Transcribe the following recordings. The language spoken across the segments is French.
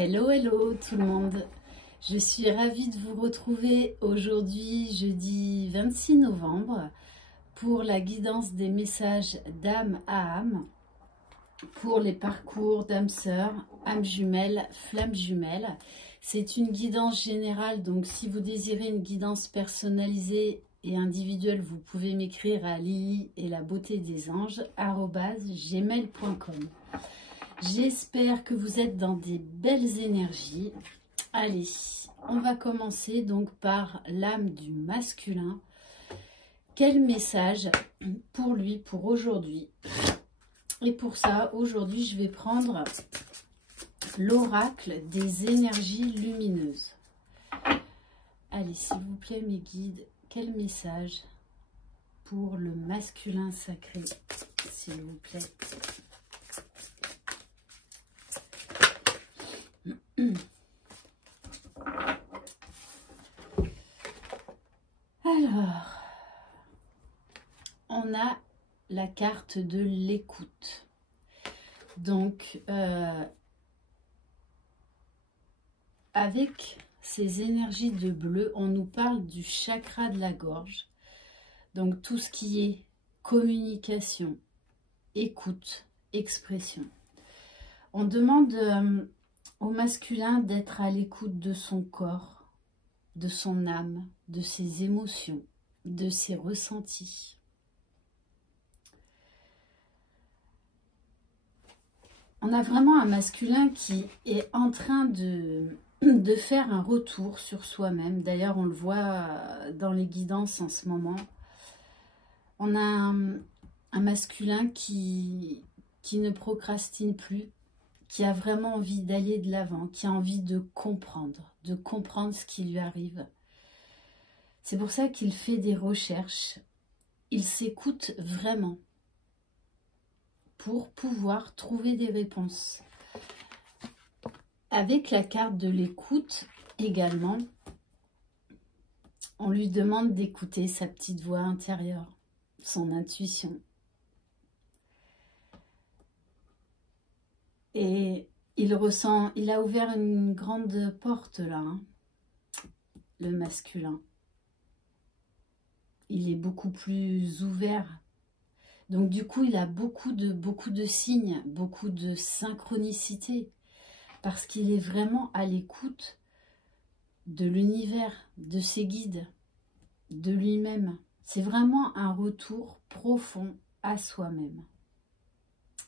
Hello, hello tout le monde. Je suis ravie de vous retrouver aujourd'hui, jeudi 26 novembre, pour la guidance des messages d'âme à âme, pour les parcours d'âme sœur, âme jumelle, flamme jumelle. C'est une guidance générale, donc si vous désirez une guidance personnalisée et individuelle, vous pouvez m'écrire à Lily et la beauté des anges @gmail.com. J'espère que vous êtes dans des belles énergies. Allez, on va commencer donc par l'âme du masculin. Quel message pour lui, pour aujourd'hui? Et pour ça, aujourd'hui, je vais prendre l'oracle des énergies lumineuses. Allez, s'il vous plaît, mes guides, quel message pour le masculin sacré, s'il vous plaît? Alors, on a la carte de l'écoute. Donc, avec ces énergies de bleu, on nous parle du chakra de la gorge. Donc, tout ce qui est communication, écoute, expression. On demande au masculin d'être à l'écoute de son corps, de son âme, de ses émotions, de ses ressentis. On a vraiment un masculin qui est en train de faire un retour sur soi-même. D'ailleurs, on le voit dans les guidances en ce moment. On a un masculin qui ne procrastine plus, qui a vraiment envie d'aller de l'avant, qui a envie de comprendre ce qui lui arrive. C'est pour ça qu'il fait des recherches. Il s'écoute vraiment pour pouvoir trouver des réponses. Avec la carte de l'écoute également, on lui demande d'écouter sa petite voix intérieure, son intuition. Et il ressent, il a ouvert une grande porte là, hein, le masculin. Il est beaucoup plus ouvert. Donc du coup, il a beaucoup de signes, beaucoup de synchronicité, parce qu'il est vraiment à l'écoute de l'univers, de ses guides, de lui-même. C'est vraiment un retour profond à soi-même.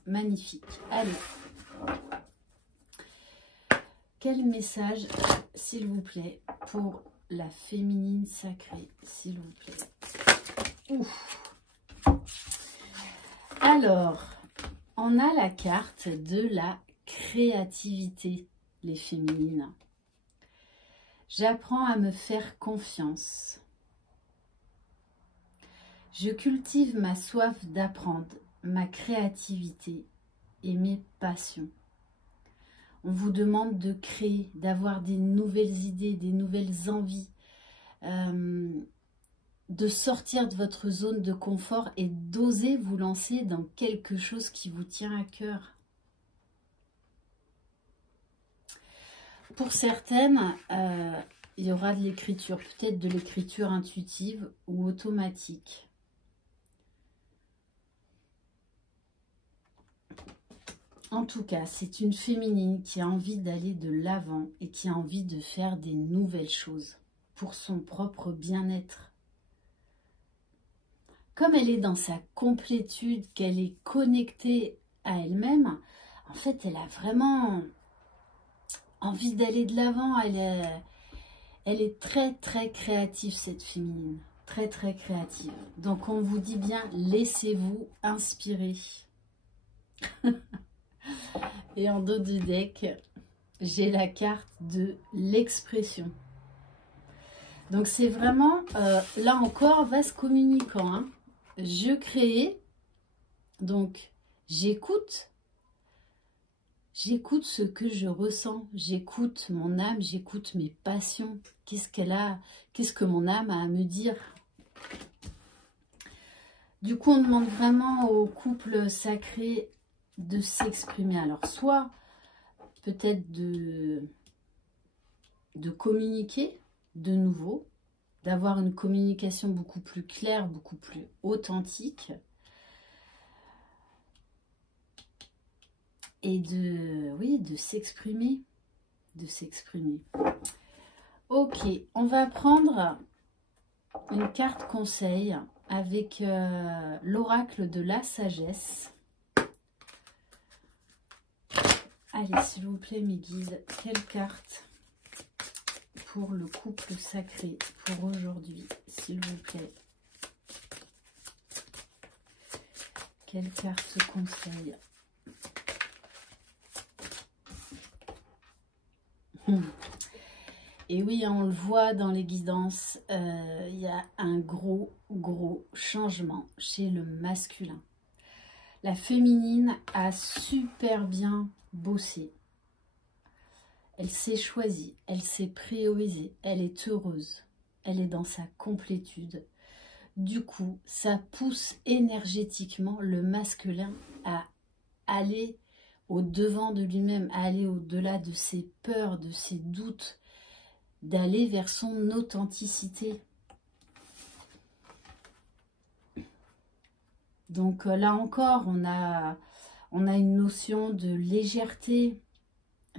Magnifique. Allez. Quel message, s'il vous plaît, pour la féminine sacrée, s'il vous plaît. Ouf. Alors, on a la carte de la créativité, les féminines. J'apprends à me faire confiance. Je cultive ma soif d'apprendre, ma créativité et mes passions. On vous demande de créer, d'avoir des nouvelles idées, des nouvelles envies, de sortir de votre zone de confort et d'oser vous lancer dans quelque chose qui vous tient à cœur. Pour certaines, il y aura de l'écriture, peut-être de l'écriture intuitive ou automatique. En tout cas, c'est une féminine qui a envie d'aller de l'avant et qui a envie de faire des nouvelles choses pour son propre bien-être. Comme elle est dans sa complétude, qu'elle est connectée à elle-même, en fait, elle a vraiment envie d'aller de l'avant. Elle est très, très créative, cette féminine. Très, très créative. Donc, on vous dit bien, laissez-vous inspirer. Et en dos du deck, j'ai la carte de l'expression. Donc c'est vraiment, là encore, vase communicant. Hein. Je crée, donc j'écoute ce que je ressens, j'écoute mon âme, j'écoute mes passions. Qu'est-ce qu'elle a, qu'est-ce que mon âme a à me dire? Du coup, on demande vraiment au couple sacré de s'exprimer. Alors, soit peut-être de communiquer de nouveau, d'avoir une communication beaucoup plus claire, beaucoup plus authentique. Et de s'exprimer. Ok, on va prendre une carte conseil avec l'oracle de la sagesse. Allez, s'il vous plaît, mes guides, quelle carte pour le couple sacré pour aujourd'hui, s'il vous plaît? Quelle carte conseil? Et oui, on le voit dans les guidances, il y a un gros changement chez le masculin. La féminine a super bien bossé. Elle s'est choisie, elle s'est priorisée, elle est heureuse, elle est dans sa complétude. Du coup, ça pousse énergétiquement le masculin à aller au-devant de lui-même, à aller au-delà de ses peurs, de ses doutes, d'aller vers son authenticité. Donc là encore, on a une notion de légèreté,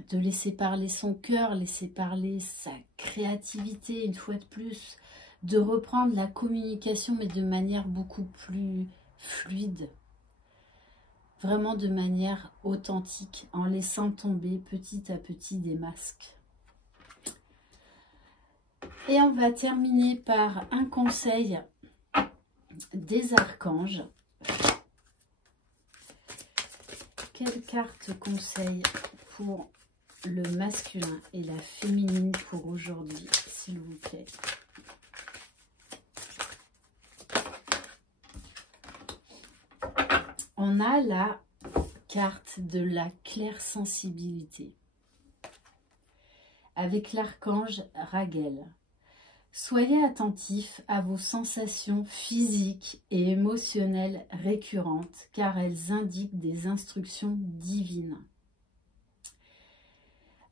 de laisser parler son cœur, laisser parler sa créativité une fois de plus, de reprendre la communication mais de manière beaucoup plus fluide, vraiment de manière authentique, en laissant tomber petit à petit des masques. Et on va terminer par un conseil des archanges. Quelle carte conseil pour le masculin et la féminine pour aujourd'hui, s'il vous plaît? On a la carte de la clairsensibilité avec l'archange Raguel. Soyez attentifs à vos sensations physiques et émotionnelles récurrentes car elles indiquent des instructions divines.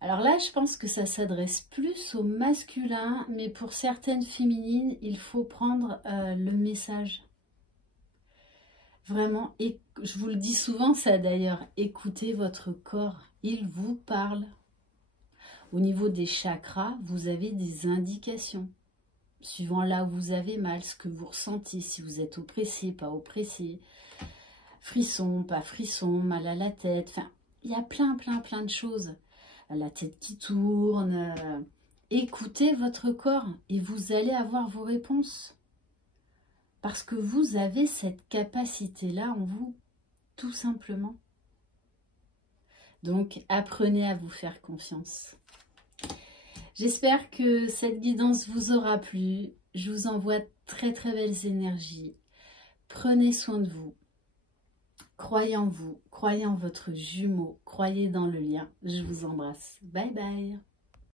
Alors là, je pense que ça s'adresse plus au masculin, mais pour certaines féminines, il faut prendre le message. Vraiment, et je vous le dis souvent ça d'ailleurs, écoutez votre corps, il vous parle. Au niveau des chakras, vous avez des indications. Suivant là où vous avez mal, ce que vous ressentez, si vous êtes oppressé, pas oppressé, frisson, pas frisson, mal à la tête, enfin, il y a plein de choses. La tête qui tourne, écoutez votre corps et vous allez avoir vos réponses. Parce que vous avez cette capacité-là en vous, tout simplement. Donc, apprenez à vous faire confiance. J'espère que cette guidance vous aura plu. Je vous envoie très belles énergies. Prenez soin de vous. Croyez en vous, croyez en votre jumeau, croyez dans le lien. Je vous embrasse. Bye bye.